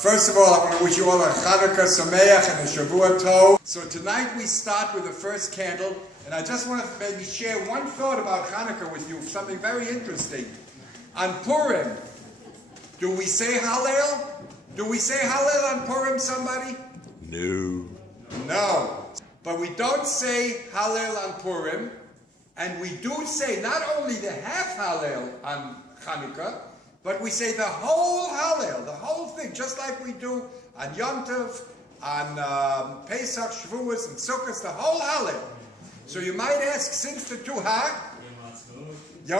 First of all, I want to wish you all a Chanukah Sameach and a Shavua Tov. So tonight we start with the first candle, and I just want to maybe share one thought about Chanukah with you, something very interesting. On Purim, do we say Hallel? Do we say Hallel on Purim, somebody? No. No. But we don't say Hallel on Purim, and we do say not only the half Hallel on Chanukah, but we say the whole Hallel, the whole thing, just like we do on Yom Tov, on Pesach, Shavuos, and Sukkot, the whole Hallel. So you might ask, since the two Yom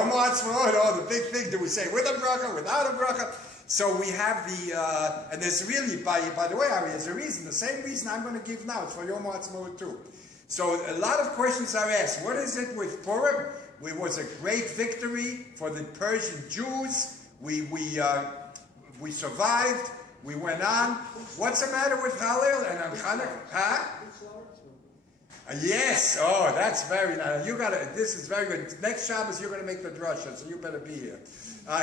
Ha'atzmaut, oh, the big thing, do we say with a bracha, without a bracha? So we have the, and there's really, by the way, Ari, there's a reason, the same reason I'm going to give now, it's for Yom Ha'atzmaut too. So a lot of questions are asked. What is it with Purim? It was a great victory for the Persian Jews. We survived. We went on. What's the matter with Hallel and on Chanukah? Huh? Yes. Oh, that's very nice. You got it. This is very good. Next Shabbos you're going to make the drasha, so you better be here.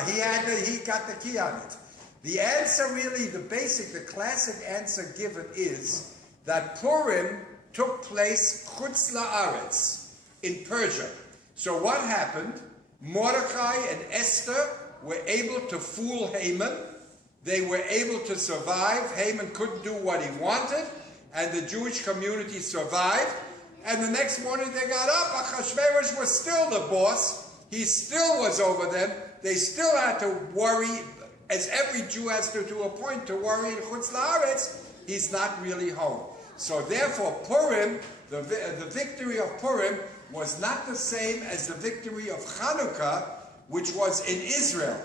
He got the key on it. The answer, really, the classic answer given is that Purim took place chutz la'aretz, in Persia. So what happened? Mordechai and Esther were able to fool Haman. They were able to survive. Haman couldn't do what he wanted, and the Jewish community survived. And the next morning they got up. Achashverosh was still the boss. He still was over them. They still had to worry, as every Jew has to a point, to worry in chutz la'aretz. He's not really home. So therefore Purim, the victory of Purim, was not the same as the victory of Chanukah, which was in Israel.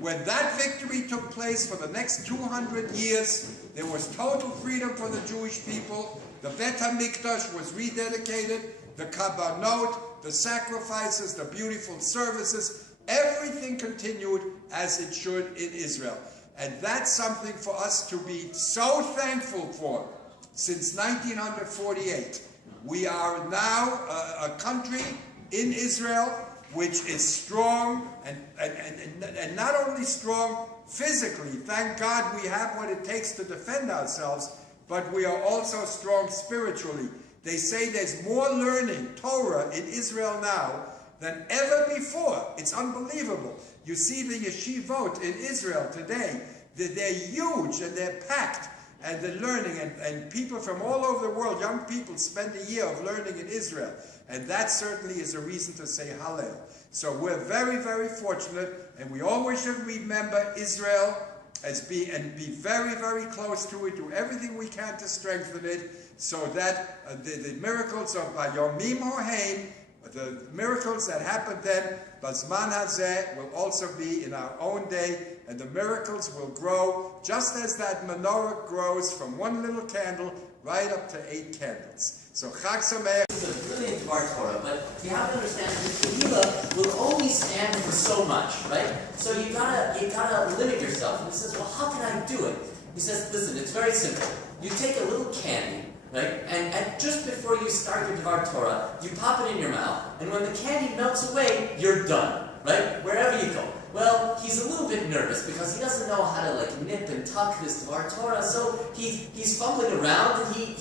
When that victory took place for the next 200 years, there was total freedom for the Jewish people. The Bet HaMikdash was rededicated, the Kabbanot, the sacrifices, the beautiful services, everything continued as it should in Israel. And that's something for us to be so thankful for. Since 1948, we are now a country in Israel which is strong, and not only strong physically, thank God we have what it takes to defend ourselves, but we are also strong spiritually. They say there's more learning, Torah, in Israel now than ever before. It's unbelievable. You see the yeshivot in Israel today, they're huge and they're packed. And the learning, and people from all over the world, young people, spend a year of learning in Israel. And that certainly is a reason to say Hallel. So we're very, very fortunate, and we always should remember Israel and be very, very close to it, do everything we can to strengthen it, so that the miracles of Bayomim Hoheim, the miracles that happened then, Bazman Hazeh, will also be in our own day, and the miracles will grow just as that menorah grows from one little candle right up to 8 candles. So Chag Sameach. This is a brilliant Dvar Torah, but you have to understand that the Tehillah will only stand for so much, right? So you gotta limit yourself. And he says, well, how can I do it? He says, listen, it's very simple. You take a little candy, right? And just before you start your Dvar Torah, you pop it in your mouth, and when the candy melts away, you're done, right? Wherever you go. Well, he's a little bit nervous because he doesn't know how to nip and tuck this Dvar Torah, so he's fumbling around and he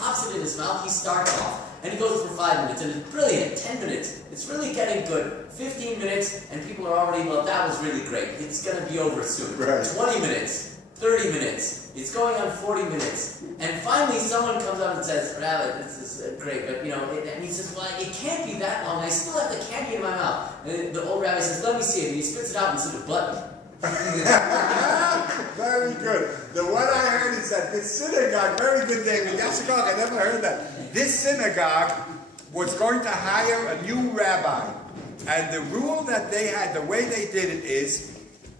pops it in his mouth, he starts off, and he goes for 5 minutes, and it's brilliant, 10 minutes, it's really getting good, 15 minutes, and people are already, well, that was really great, it's going to be over soon, right. 20 minutes, 30 minutes, it's going on 40 minutes, and finally someone comes up and says, Rabbi, this is great, but and he says, well, it can't be that long, I still have the candy in my mouth, and the old rabbi says, let me see it, and he spits it out instead of button. Very good. The one I heard is that this synagogue, very good name, in Yashikok, I never heard that. This synagogue was going to hire a new rabbi. And the rule that they had, the way they did it is,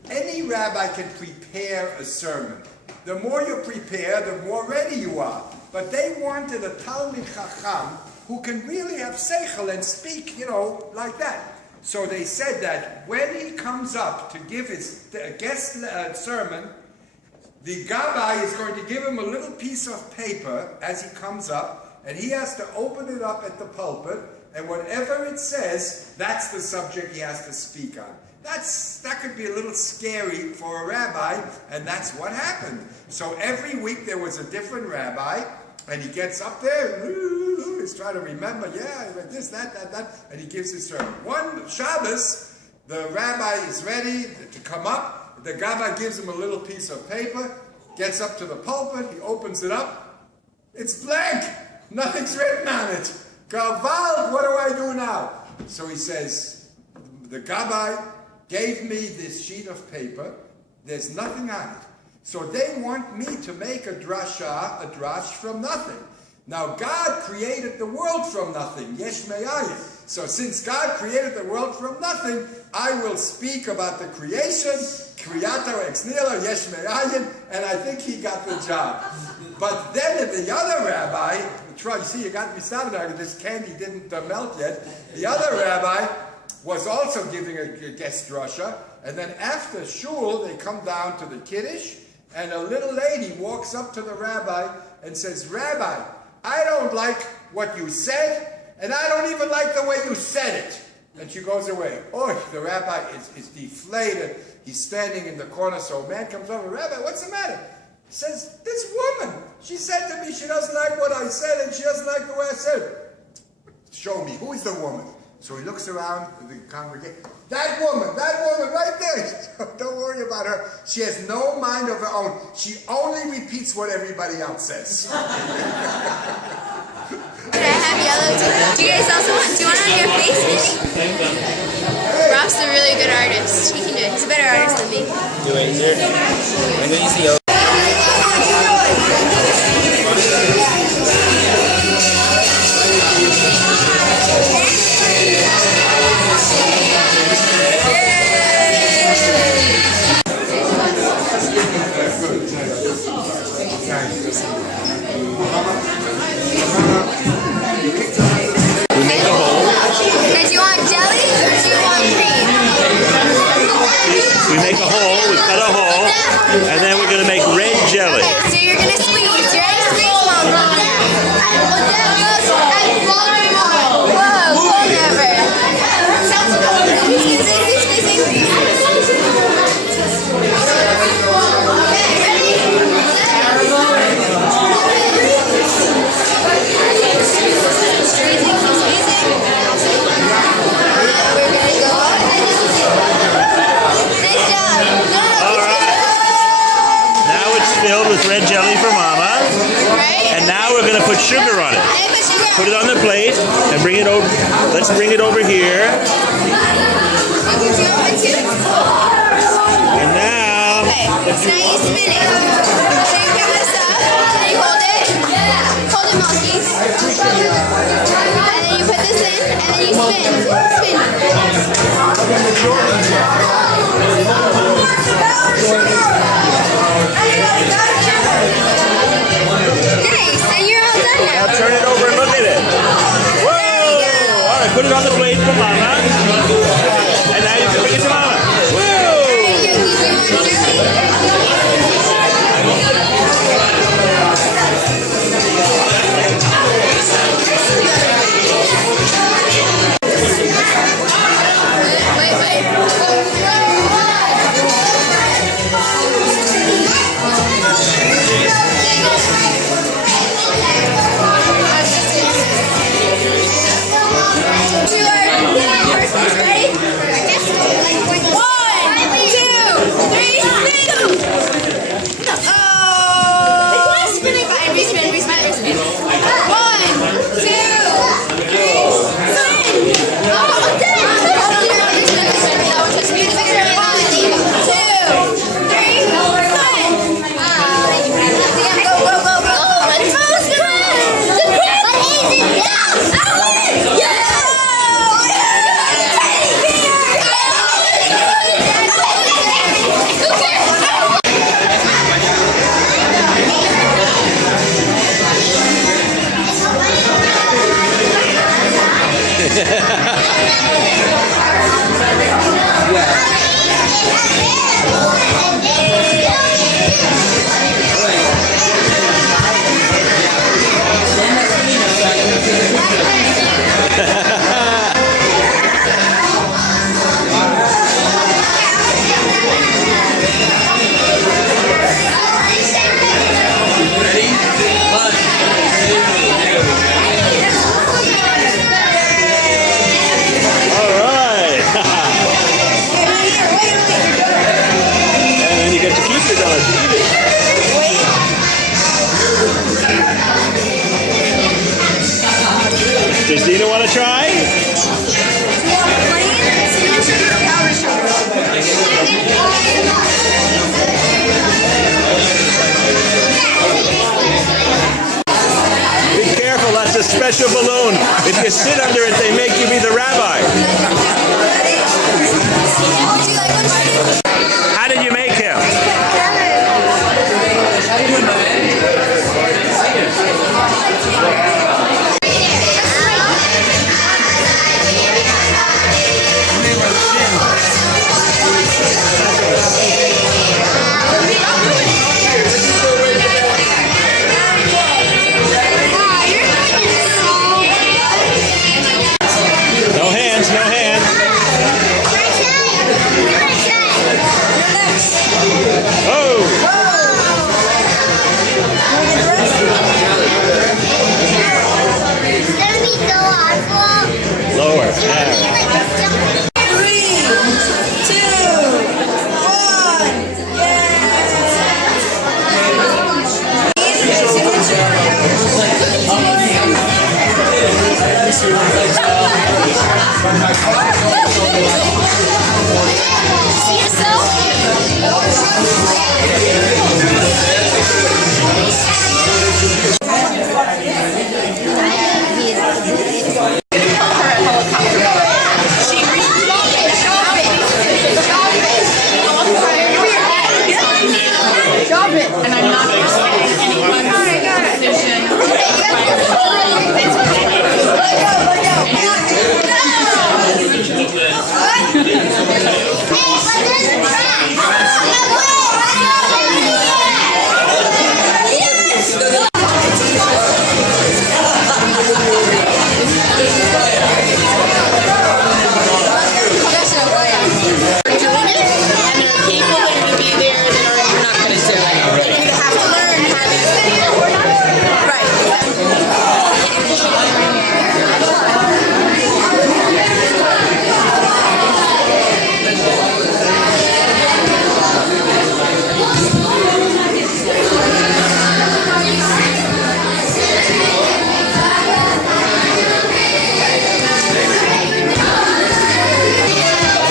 any rabbi can prepare a sermon. The more you prepare, the more ready you are. But they wanted a Talmid Chacham who can really have seichel and speak, like that. So they said that when he comes up to give his guest sermon, the Gabbai is going to give him a little piece of paper as he comes up, and he has to open it up at the pulpit, and whatever it says, that's the subject he has to speak on. That could be a little scary for a rabbi, and that's what happened. So every week there was a different rabbi, and he gets up there, and he's trying to remember, yeah, this, that, and he gives his sermon. One Shabbos, the rabbi is ready to come up. The rabbi gives him a little piece of paper, gets up to the pulpit, he opens it up. It's blank. Nothing's written on it. Gavald, what do I do now? So he says, the rabbi gave me this sheet of paper. There's nothing on it. So they want me to make a drash from nothing. Now God created the world from nothing, yesh me'ayin. So since God created the world from nothing, I will speak about the creation, kriyato ex nihilo, yesh me'ayin, and I think he got the job. But then the other rabbi, you see, you got me started, this candy didn't melt yet. The other rabbi was also giving a guest drasha, and then after shul, they come down to the kiddush, and a little lady walks up to the rabbi and says, Rabbi, I don't like what you said, and I don't even like the way you said it. And she goes away. Oh, the rabbi is deflated. He's standing in the corner, so a man comes over, Rabbi, what's the matter? He says, this woman, she said to me she doesn't like what I said, and she doesn't like the way I said it. Show me, who is the woman? So he looks around the congregation. That woman right there. Don't worry about her. She has no mind of her own. She only repeats what everybody else says. Could I have yellow too? Do you guys also want? Do you want it on your face? Rob's a really good artist. He can do it. He's a better artist than me. Do it here. And then you see. And then we're going to make red jelly. Okay, so you're going to squeeze. You're going to squeeze one. Whoa, cool never. Squeezing. Filled with red jelly for Mama. Right? And now we're going to put sugar on it. Put it on the plate and bring it over. Let's bring it over here. And now. Okay, so now you spin it. So you pick this up, and you hold it. Hold it, monkeys. And then you put this in, and then you spin. Nice, and you're all done now. Now turn it over and look at it. Whoa! All right, put it on the plate for Mama. And now you can bring it to Mama. Whoa! Ready? special balloon. If you sit under it, they make you be the rabbi. How did you make him? No hands, no hands. Oh! It's gonna be so awful. Lower. It's gonna be like a jump. 3, 2, 1, See yourself? Drop it. And I'm not respecting anyone's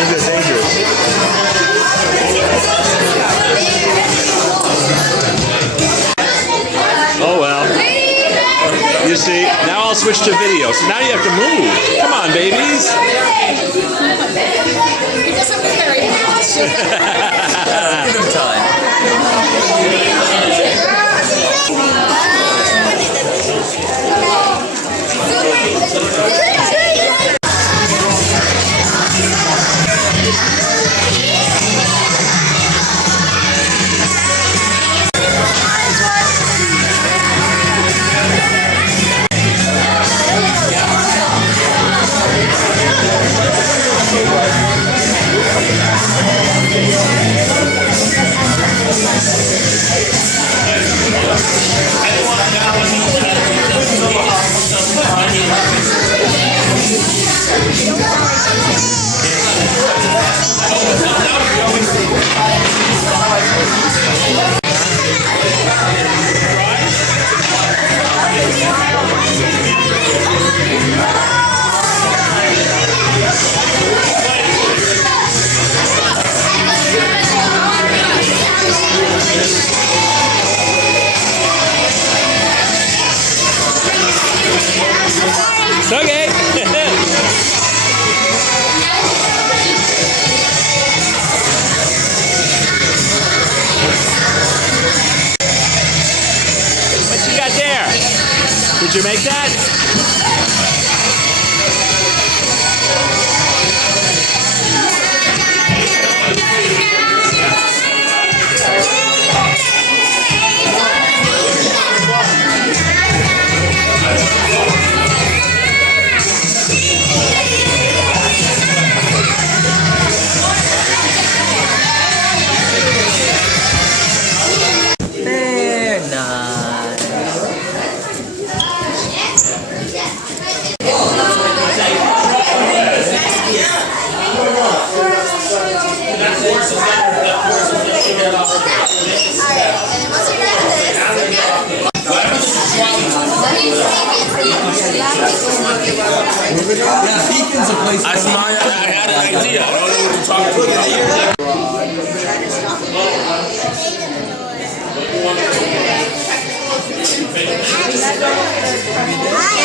decision. Oh well. You see, now I'll switch to video. So now you have to move. Come on, babies. Give him time. It's okay. What you got there? Did you make that? I had an idea. I don't know what you're talking about. Hi.